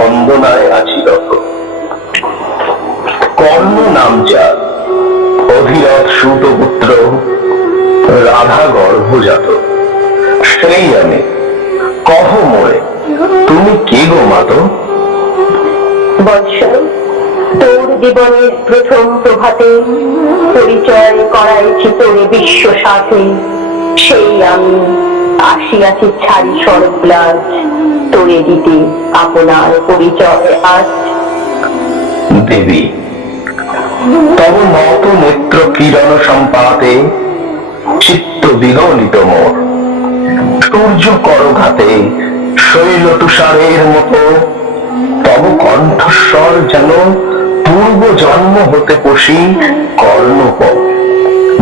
বন্দনায় আছি রত। কর্ণ নাম যার অধীরথ সুতপুত্র রাধা গর্ভজাত সেই আমি, কহ মোরে, তুমি কে গো মাতো? বৎস, তোর জীবনের প্রথম প্রভাতে পরিচয় করাইছি তোরে বিশ্ব সাথে। সেই আমি আসিয়াছি ছাড়ি স্বর্গলাজ তোরে দিতে আপনার পরিচয় আজ। দেবী, তব নত নেত্র কিরণ সম্পাতে, চিত্ত বিগলিত মোর। সূর্য করঘাতে শৈল তুষারের মতো, তব কণ্ঠস্বর যেন পূর্ব জন্ম হতে পশি কর্ণপ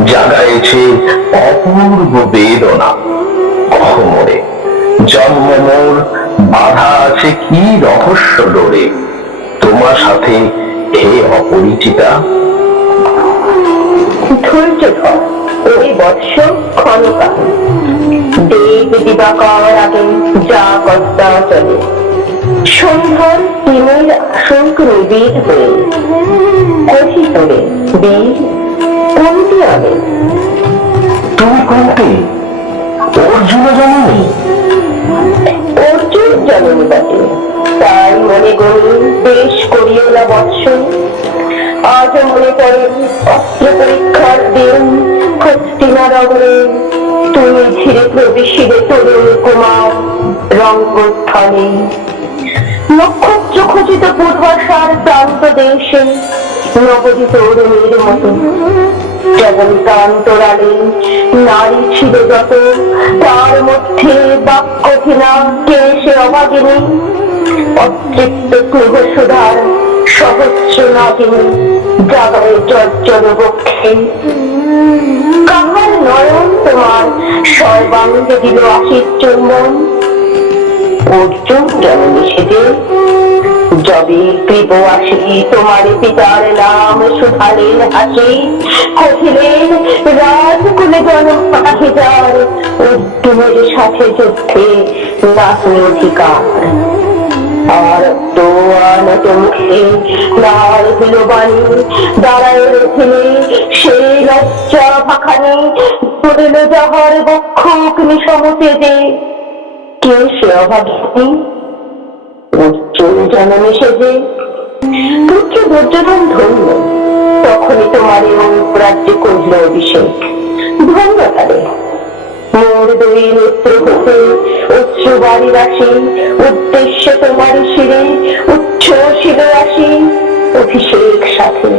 জাগায়েছে অপূর্ব বেদনা কহ মোরে জন্ম মোর বাধা আছে কি রহস্য ডোরে? তোমার সাথে হে অপরিচিতা। ধৈর্য ধর ওই বৎস ক্ষণকাল। দেব দিবাকর আগে যা কর্তা চলে। সন্ধ্যার তিনের আশঙ্ক নিবিড় হয়ে। কহি তোরে বীর কোনটি আগে তুমি কোনটি অর্জুন জননী অর্জুন জননী বটে তাই মনে করি, বেশ করিও না বৎস। আজ মনে পড়ে অস্ত্র পরীক্ষার দিন। হস্তিনা নগরে তুমি ধীরে প্রবেশিরে তরুণ কুমার রঙ্গস্থলে নক্ষত্র খচিত পূর্বাশার প্রান্ত দেশে নবদিত অরুণের মতো। কেবল কান্তরালে নারী ছিল যত, তার মধ্যে বাক্যহীনা কে সে অভাগিনী? অতৃপ্ত ক্রুহ সুধার সহস্র নাগিনী জাগায় জর্জর বক্ষে। কাহার নয়ন তোমার সর্বাঙ্গে দিল আশির চুম্বন অর্জুন জননী সেজে যবে কৃপ আসি তোমার পিতার নাম সুধালেন হাসি কহিলেন, রাজকুলে জনম পাহিজার অর্জুনের সাথে যুদ্ধে নাহি অধিকার। আর দোয়ান চমকে লাল হল বাণী দাঁড়ায় রথিনে সেই লজ্জা ভাখানে পড়ল যাহার বক্ষ অগ্নি সমতে যে, কে সে অভাগিনী? উজ্জ্বল জনমে সেজে পুত্র দুর্যোধন ধন্য, তখনই তোমার এই রাজ্যে করিল অভিষেক। ধন্য তারে মোর দুই নেত্র হতে উদ্দেশ্য তোমার শিরে আসি, অভিষেক সাথে।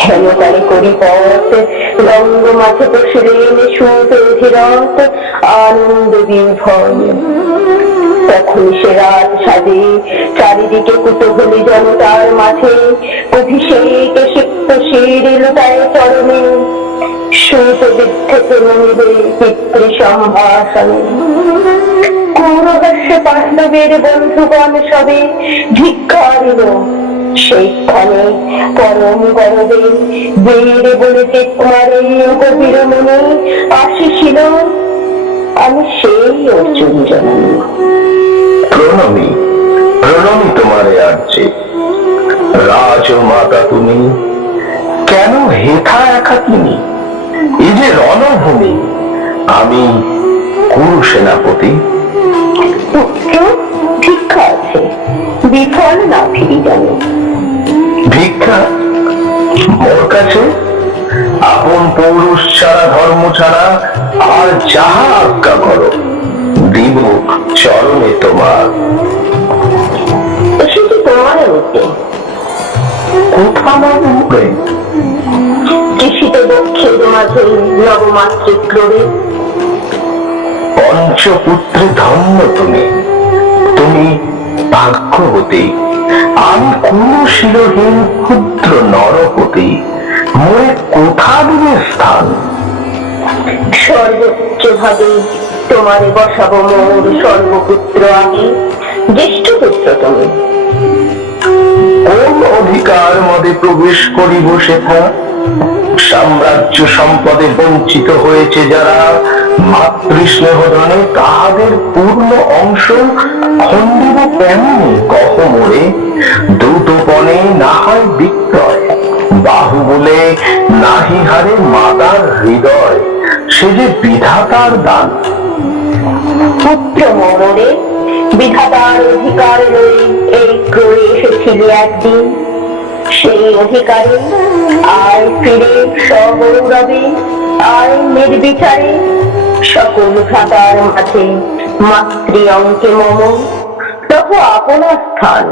হেমতারে করি পথ, রঙ্গ মাঝে বসিলেন সুত অধিরথ, আনন্দ বিভয় তখন সে রাত সাজে, চারিদিকে কুতূহলী জনতার মাঝে। অভিষেক সিক্ত শির তার চরণে। সুত পিতৃ পাণ্ডবের বন্ধুগণ সবে পরম গরবে বীর বলিতে কুমারে গভীর মনে আসিছিল আমি সেই অর্জুন জননী। প্রণমী প্রণমী তোমারে আর্যে। রাজ মাতা তুমি কেন হেথা একাকিনী? এই যে রণভূমি আমি কুরু সেনাপতি। পুত্র ভিক্ষা আছে। বিফল না ফিরি জানি। ভিক্ষা? মোর কাছে? আপন পৌরুষ ছাড়া ধর্ম ছাড়া আর যাহা আজ্ঞা করো। দিব চরণে তোমার। কোথা কৃষিত মাঝে পঞ্চপুত্রে ধন্য তুমি। তুমি ভাগ্যবতী। আমি কোন শিলহীন ক্ষুদ্র নরপতি। মোরে কোথা দিবে স্থান? সর্বোচ্চ ভাবে তোমারে বসাবো মোর সর্বপুত্র আগে জ্যেষ্ঠ পুত্র তুমি। কোন অধিকার মদে প্রবেশ করিব সেথা? সাম্রাজ্য সম্পদে বঞ্চিত হয়েছে যারা মাতৃস্নেহ জনে তাহাদের পূর্ণ অংশ খণ্ডিব কেমনি কহ মোরে দ্রুতপণে না হয় বিক্রয়। বাহু বলে নাহি হারে মাতার হৃদয়, সে যে বিধাতার দান। পুত্র মরণে বিধাতার অধিকার রয়ে এই ক্রয়ে এসেছিলি একদিন। সেই অধিকারে আয় ফিরে সগৌরবে আয় নির্বিচারে সকল ভ্রাতার মাঝে মাতৃ অঙ্কে মম তবু আপনার স্থান।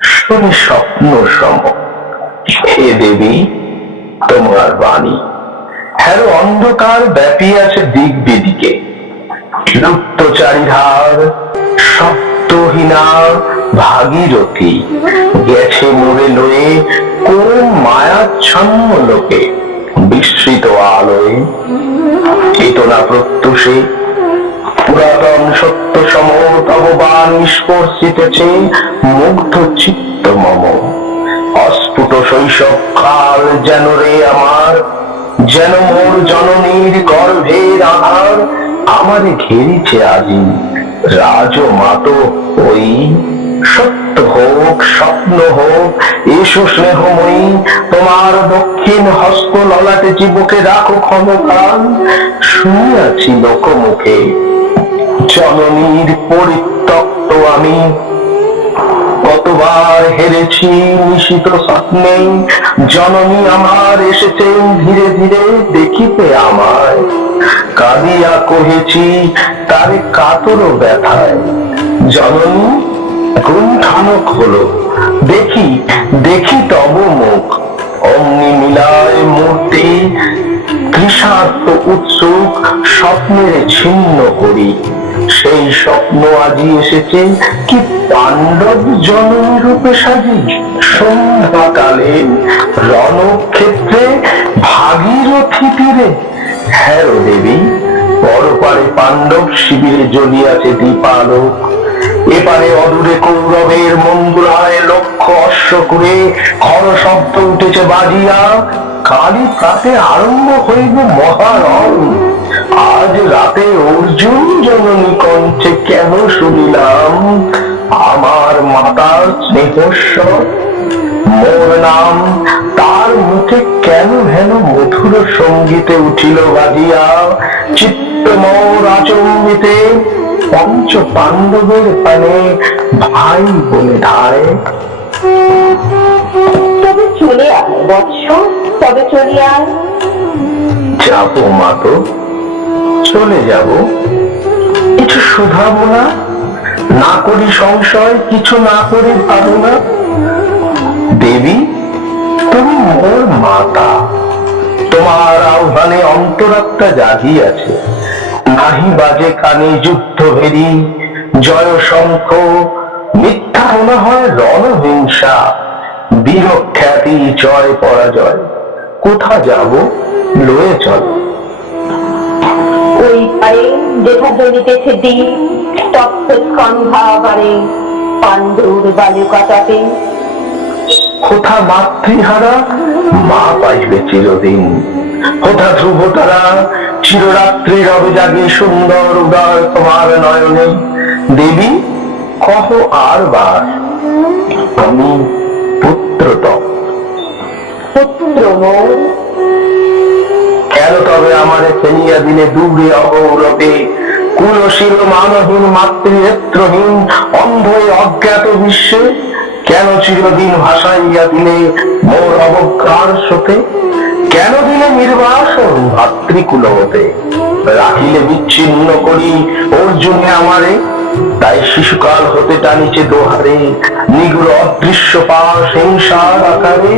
শুনে স্বপ্ন সম হে দেবী, তোমার বাণী। হ্যাঁ অন্ধকার ব্যাপী আছে দিক। বিদিকে লুপ্ত সপ্তহীনা ভাগীরথী গেছে মোড়ে লয়ে কোন মায়াচ্ছন্ন লোকে বিস্মৃত আলোয়। চেতনা প্রত্যুষে পুরাতন সত্য সম স্পর্শিতেছে মুগ্ধ চিত্ত মম। অস্ফুট শৈশব কাল যেন রে আমার, যেন মোর জননীর গর্ভের আধার আমারে ঘেরিছে আজি রাজ মাত ওই। সত্য হোক, স্বপ্ন হোক, এসো স্নেহময়ী, তোমার দক্ষিণ হস্ত ললাটে জীবকে রাখো ক্ষমতান। শুনিয়াছি লোকমুখে, জননীর পরিত্যক্ত আমি। কতবার হেরেছি নিশিত স্বপ্নে, জননী আমার এসেছেন ধীরে ধীরে দেখিতে আমায়। কাঁদিয়া কহেছি, তারে কাতর ব্যথায়। জননী গুণ্ঠানক হলো। দেখি দেখি তব মুখ। অমনি মিলায় মূর্তি, তৃষার্ত উৎসুক, স্বপ্নের ছিন্ন করি। সেই স্বপ্ন আজি এসেছে, কি পাণ্ডব জননী রূপে সাজি সন্ধ্যাকালে? রণক্ষেত্রে ভাগীরথী তীরে হ্যাঁ ও দেবী, পরপারে পাণ্ডব শিবিরে জ্বলিয়াছে দীপালোক এপারে অদূরে কৌরবের মন্দুরায় লক্ষ্য অশ্ব করে খর শব্দ উঠেছে বাজিয়া, কালি প্রাতে আরম্ভ হইব মহারণ আজ রাতে অর্জুন জননী কণ্ঠে কেন শুনিলাম? আমার মাতার স্নেহস্বর মোর নাম তার মুখে কেন হেন মধুর সঙ্গীতে উঠিল বাজিয়া? চিত্ত মোর আচম্বিতে পঞ্চ পাণ্ডবের পানে ভাই বলে ধারে। তবে চলে আয় বৎস তবে চলে আয়। যাব মাতো চলে যাব। কিছু শুধাবো না না করি সংশয় কিছু না করি ভাবো না। দেবী, তুমি মোর মাতা। তোমার আহ্বানে অন্তরাত্মা জাগিয়াছে। নাহি বাজে কানে যুদ্ধ ভেরি জয় শঙ্খ, মিথ্যা মনে হয় রণহিংসা, বীরখ্যাতি, জয় পরাজয়। কোথা যাব? লয়ে চল। ওই পায়ে যেথা জ্বলিতেছে দ্বীপ তপ্ত স্কন্ধা বারে পাণ্ডুর বালুকাটাতে কোথা মাতৃহারা? মা পাইবে চিরদিন। কোথা ধ্রুব তারা চিররাত্রি রবে জাগে সুন্দর উদয় তোমার নয়নে। দেবী, কহ আর বার। আমি পুত্র তব পুত্র কেন তবে আমারে ফেলিয়া দিলে দূরে অগৌরবে? কুলশীল মানহীন মাতৃনেত্রহীন, অন্ধ অজ্ঞাত বিশ্বে কেন চিরদিন ভাসাইয়া দিলে মোর অবজ্ঞার সাথে কেন দিলে নির্বাসন ভাতৃকুলতে রাখিলে বিচ্ছিন্ন করি অর্জুনে আমারে। তাই শিশুকাল হতে টানিছে দোহারে, নিগুড় অদৃশ্য পাশ হিংসার আকারে,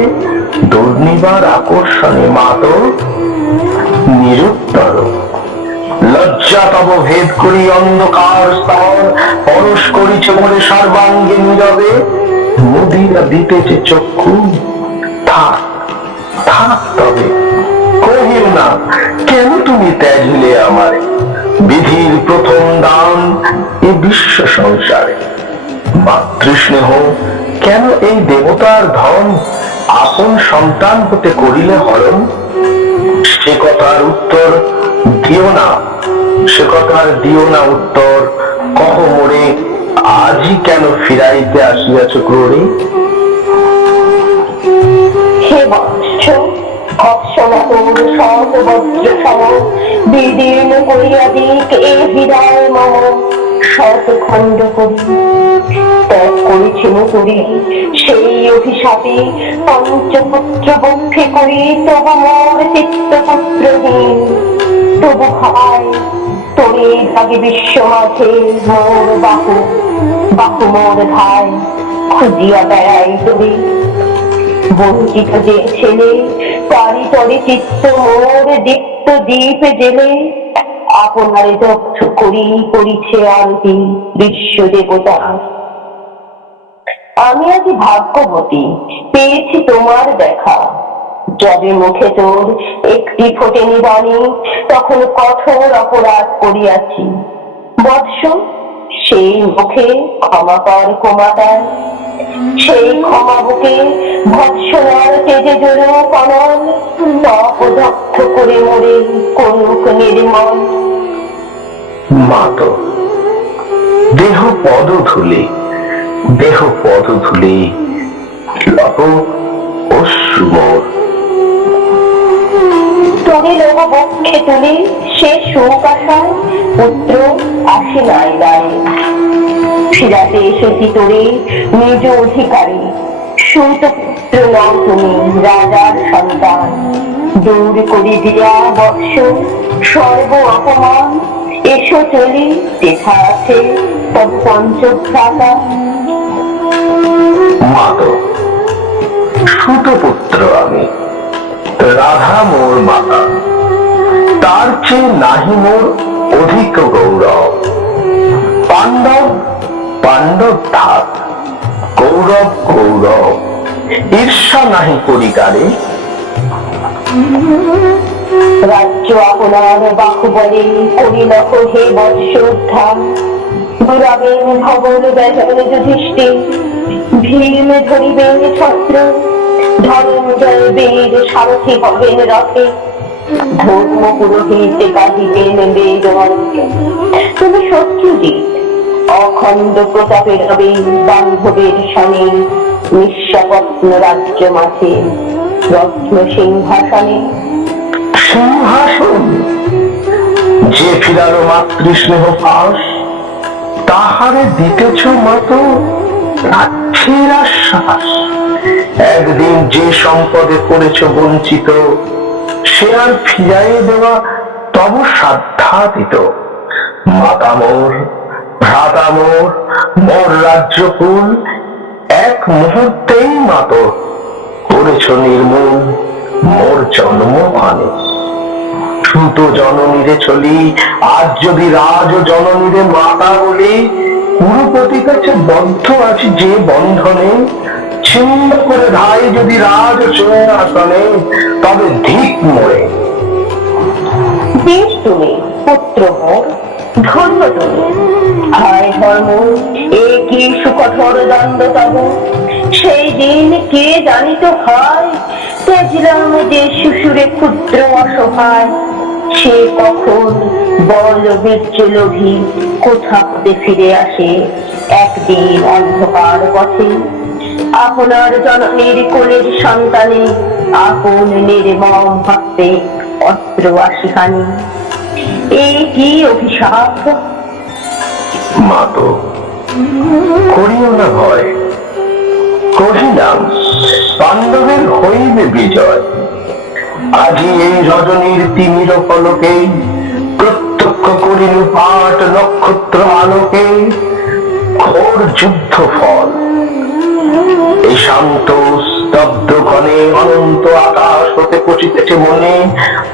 দুর্নিবার আকর্ষণে মাতো নিরুত্তর। লজ্জা তব ভেদ করি অন্ধকার স্তর, পরশ করিছে মনে সর্বাঙ্গে নীরবে। মুদিরা দিতেছে চক্ষু? থাক থাক তবে, কহিও না, কেন তুমি ত্যাজিলে আমারে? বিধির প্রথম দান এই বিশ্ব সংসারে। মাতৃস্নেহ, কেন এই দেবতার ধন আপন সন্তান হতে করিলে হরণ? সে কথার উত্তর দিও না, সে কথার দিও না উত্তর, কহ মোরে আজই কেন ফিরাইতে আসিয়াছ ক্রোড়ে? হে বৎস অক্ষমতর শত বজ্র সম, বিদীর্ণ করিয়া দিক এ হৃদয় মম। শত খণ্ড করি, ত্যাগ করেছি মুকুরি, সেই পঞ্চপুত্র বক্ষে করি, তবু মোর চিত্তপুত্রহীন। তবু ভাই তোরে ভাগে বিশ্ব মোর বাহু বাহু মোর ভাই, খুঁজিয়া বেড়াই বঞ্চিত যে ছেলে চিত্ত মোর দীপ্ত দ্বীপ জেলে। আপনারে দগ্ধ করি করিছে আরতি বিশ্ব দেবতা। আমি আজ ভাগ্যবতী, পেয়েছি তোমার দেখা। যবে মুখে তোর একটি ফোটেনি বাণী তখন কঠোর অপরাধ করিয়াছি। বৎস সেই মুখে ক্ষমা কর ক্ষমাতায় সেই ক্ষমা বুকে ভৎসনার তেজে জোর কনল তপদগ্ধ করে মরে করুক নির্মল। মাত দেহ পদ ধুলে, দেহ পদ ধুলে, লব অশ্রু মোর। তোরে লোক বক্ষে সে সুখ আশায় পুত্র আসে নাই নাই ফিরাতে এসেছি তোরে, নিজ অধিকারী। সুত পুত্র নাও তুমি, রাজার সন্তান। দূর করি দিয়া বৎস, সর্ব অপমান। এসো চলি, যেথা আছে, তব পঞ্চভ্রাতা। মাত সুতপুত্র আমি। রাধা মোর মাতা তার চেয়ে নাহি মোর অধিক গৌরব। পাণ্ডব পাণ্ডব থাক গৌরব গৌরব। ঈর্ষা নাহি করিকারে রাজ্য আপনার বাহুবলে করিলক হে বৎসোদ্ধান দুরাবেন ভবন ব্যজন যুধিষ্ঠি ভীম ধরিবেন ছত্র। ধনঞ্জয় বীর সারথি হবেন রথে ধর্ম পুরোহিত কাঁদিবেন বেদ তুমি সত্যজিৎ অখণ্ড প্রতাপের রবে বান্ধবের শনি নিঃস্বপ্ন রাজ্য মাঝে, রত্ন সিংহাসনে। সিংহাসন, যে ফিরালো মাতৃস্নেহ পাশ তাহারে দিতেছ মতো রাজ্যের আশ্বাস। একদিন যে সম্পদে করেছ বঞ্চিত, সে আর ফিরাই দেওয়া তব সাধ্যাতীত। মাতা মোর ভ্রাতা মোর মোর রাজ্যকুল এক মুহূর্তেই মাতো করেছ নির্মূল মোর জন্ম মানে সুত জননীরে চলি, আজ যদি রাজ জননীরে মাতা বলি কুরুপতির কাছে বদ্ধ আছি যে বন্ধনে ছিন্ন করে ধাই যদি রাজ সিংহাসনে তবে ধিক মোড়ে। বেশ তুমি, পুত্র মোর, ধন্য তুমি। হায় ধর্ম এ কি সুকঠোর দণ্ড তব? সেই দিন কে জানিত হয়? তেজলাম যে শিশুরে ক্ষুদ্র অসহায়। সে কখন বল বীর্য কোথা ফিরে আসে? একদিন অন্ধকার পথে। আপনার জননীর কোলের সন্তানে আপন নির্মম ভক্তে অস্ত্র আসিখানি। এ কি অভিশাপ? মাতো করিও না ভয়। কহিলাম পাণ্ডবের হইবে বিজয়। আজি এই রজনীর তিমির ফলকে প্রত্যক্ষ করিল পাট নক্ষত্র আলোকে ঘোর যুদ্ধ ফল এই শান্ত, স্তব্ধ ঘনে অনন্ত আকাশ হতে পচিতেছে মনে।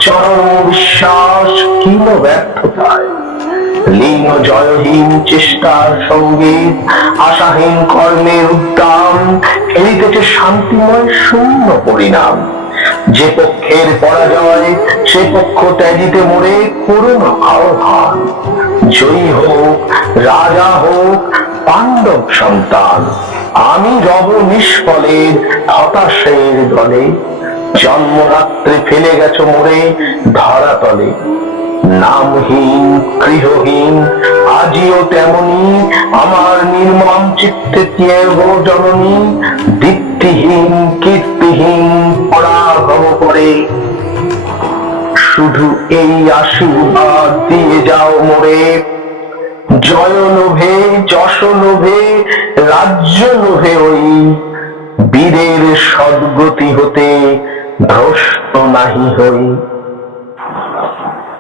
চরম বিশ্বাস কিন ব্যর্থতায়? লীন জয়হীন চেষ্টার সংগীত আশাহীন কর্মের উদ্যাম খেলিতেছে শান্তিময় শূন্য পরিণাম। যে পক্ষের পরাজয়, সে পক্ষ ত্যাজিতে মোড়ে করুণ আহ্বান। জয়ী হোক, রাজা হোক, পাণ্ডব সন্তান। আমি রব নিষ্ফলের হতাশের দলে জন্মরাত্রে ফেলে গেছো মোড়ে ধরাতলে। নামহীন, গৃহহীন, আজিও তেমনি আমার নির্মম চিত্তে চেয়েব জননী, দীপ্তিহীন, কীর্তিহীন, পরাভব করে। শুধু এই আশীর্বাদ দিয়ে যাও মোরে। জয় লোভে যশ লোভে রাজ্য লোভে ওই বীরের সদ্গতি হতে ভ্রষ্ট নাহি হই।